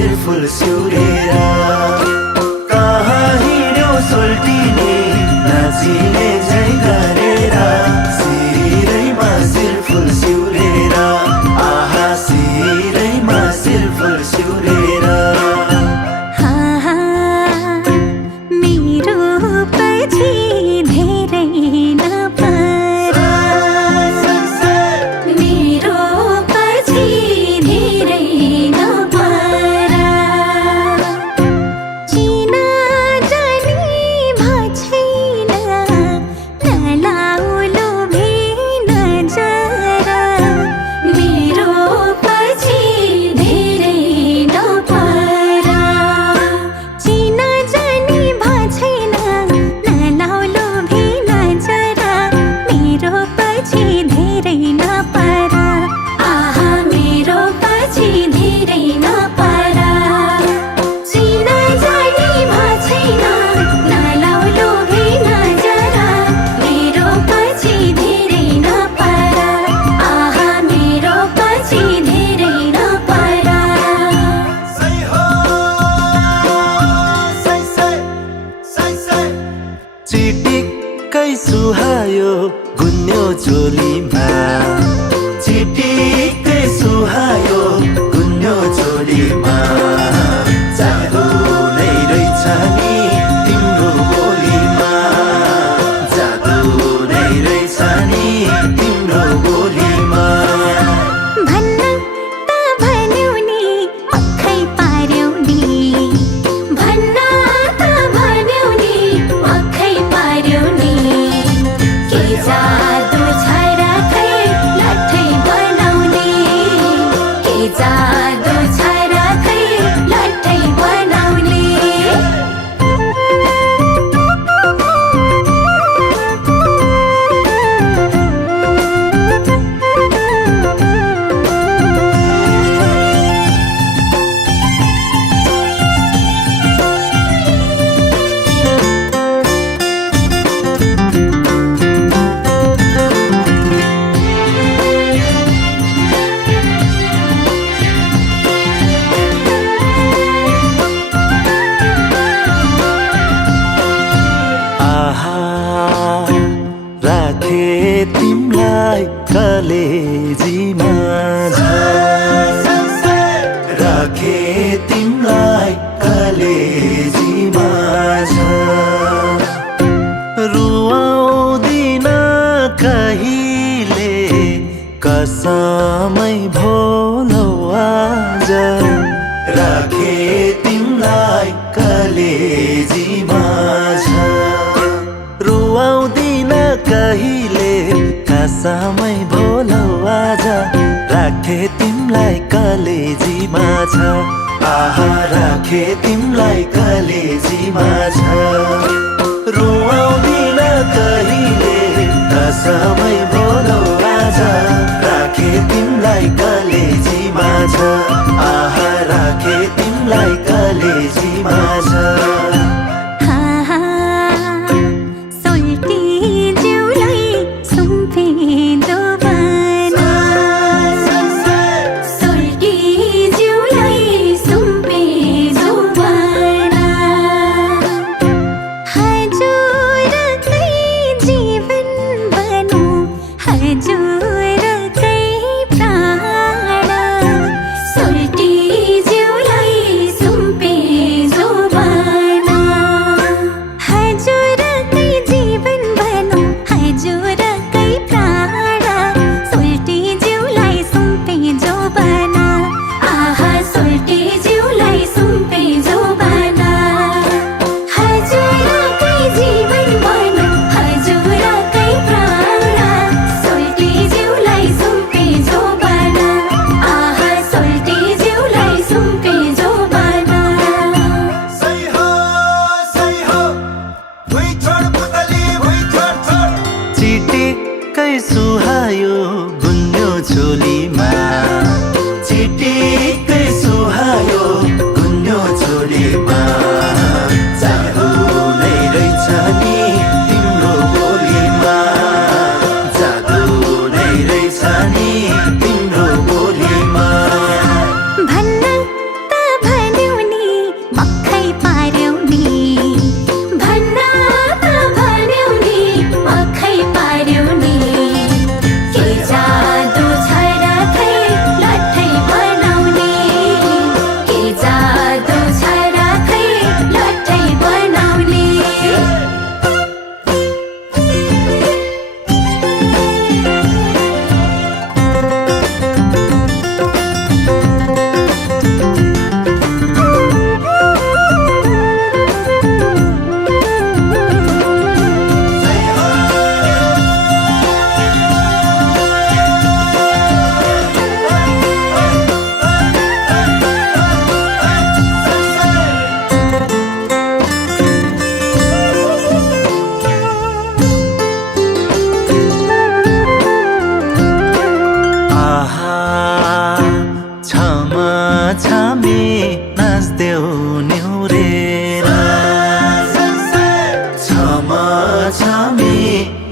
सिरफुल सिउरेर कहाँ हिँड्यो सोल्टिने नाचिने झै गरेर सिरैमा सिरफुल सिउरेर आहा सिरैमा सिरफुल सिउरेर चिटिक्कै सुहायो गुन्यो चोलीमा चिटिक्कै सुहायो गुन्यो चोलीमा जादु नै रहेछ नि तिम्रो बोलीमा जादु नै रहेछ नि तिम्रो बोलीमा भन्न त भन्यौ नि मक्खै पार्यौ नि भन्न त भन्यौ नि मक्खै पार्यौ नि के जादु छ र खै लट्ठै बनाउने के जादु छ र खै लट्ठै बनाउने राखे तिमलाई कलेजीमा राखे तिमलाई कलेजीमा रुवाउँदिन कहिले कसमै भोलौ आज राखे तिमलाई कलेजीमा रुवाउँदिन कहिले कसमै भोलौ आज राखे तिमलाई कलेजीमा आहा राखे तिमलाई कलेजीमा रुवाउँदिन कहिले कसमै भोलौ आज राखे तिमलाई कलेजीमा आहा राखे तिमलाई कलेजीमा सुल्टी जिउलाई सुम्पे जोबान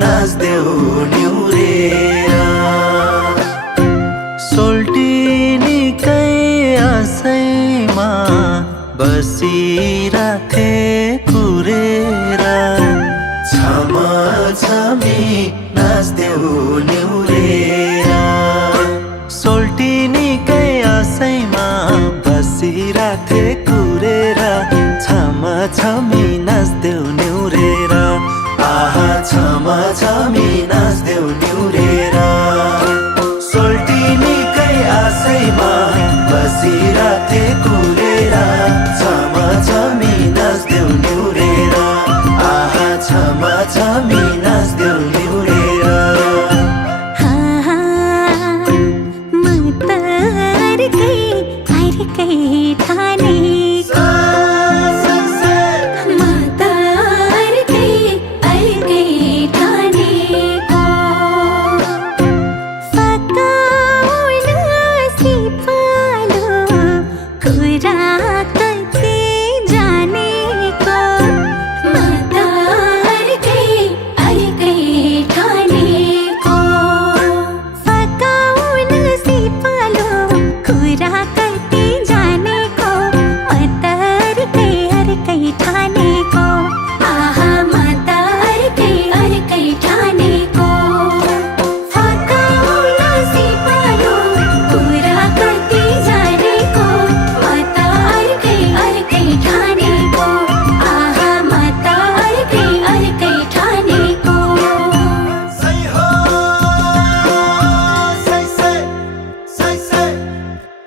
नाच्देऊ निहुरेर सोल्टिनीकै आशैमा बसिराथे कुरेर छमा छमी नाच्देऊ निहुरेर सोल्टिनीकै आशैमा बसिराथे कुरेर छमा छमी नाच्देऊ निहुरेर आहा छमा छमी नाच्देऊ निहुरेर सोल्टिनीकै आशैमा बसिराथे कुरेर छमा छमी नाच्देऊ निहुरेर आहा छमा छमी नाच्देऊ निहुरेर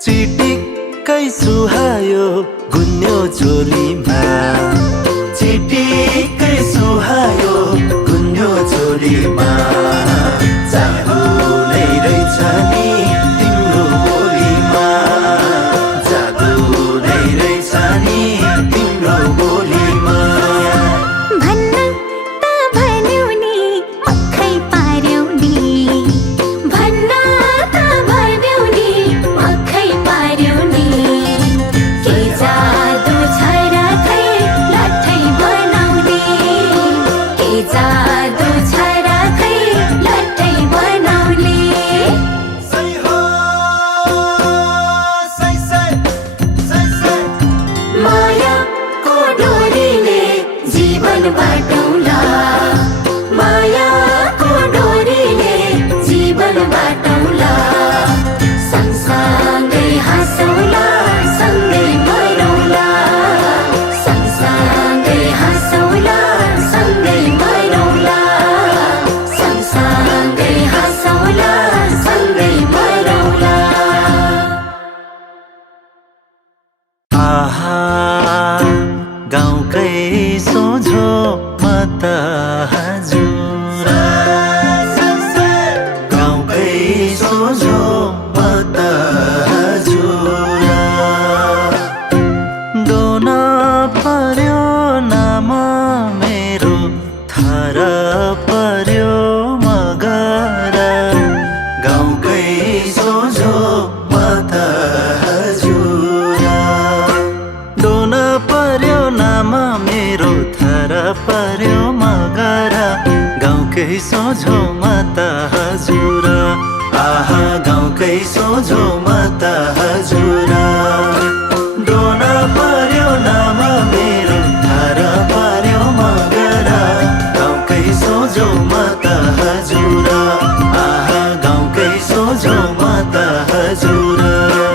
चिटिक्कै सुहायो गुन्यो झोलीमा चिटिक्कै सुहायो गुन्यो झोलीमा जादु नै रहेछ नि तिम्रो बोलीमा जादु नै रहेछ नि तिम्रो बोलीमा भन्न त भन्यौ नि मक्खै पार्यौ नि भन्न त भन्यौ नि मक्खै पार्यौ नि के जादु छ र खै लट्ठै बनाउने के जादु छ र खै लट्ठै बनाउने मायाको डोरीले जीवन बाटौला मायाको डोरीले जीवन बाटौला सँगसँगै हाँसौला सँगै मरौला सँगसँगै हाँसौला सँगै मरौला सँगसँगै हाँसौला सँगै मरौला आहा गाउँकै सोझो म त हजुर गाउँकै सोझो म त हजुर दोन पर्यो नाम मेरो थर पर्यो मगर गाउँकै सोझो म त हजुर दोन पर्यो नाम मेरो थर पर्यो मगर गाउँकै सोझो म त हजुर आहा गाउँकै सोझो म त हजुर दोन पर्यो नाम मेरो थर पर्यो मगर गाउँकै सोझो म त हजुर आहा गाउँकै सोझो म त हजुर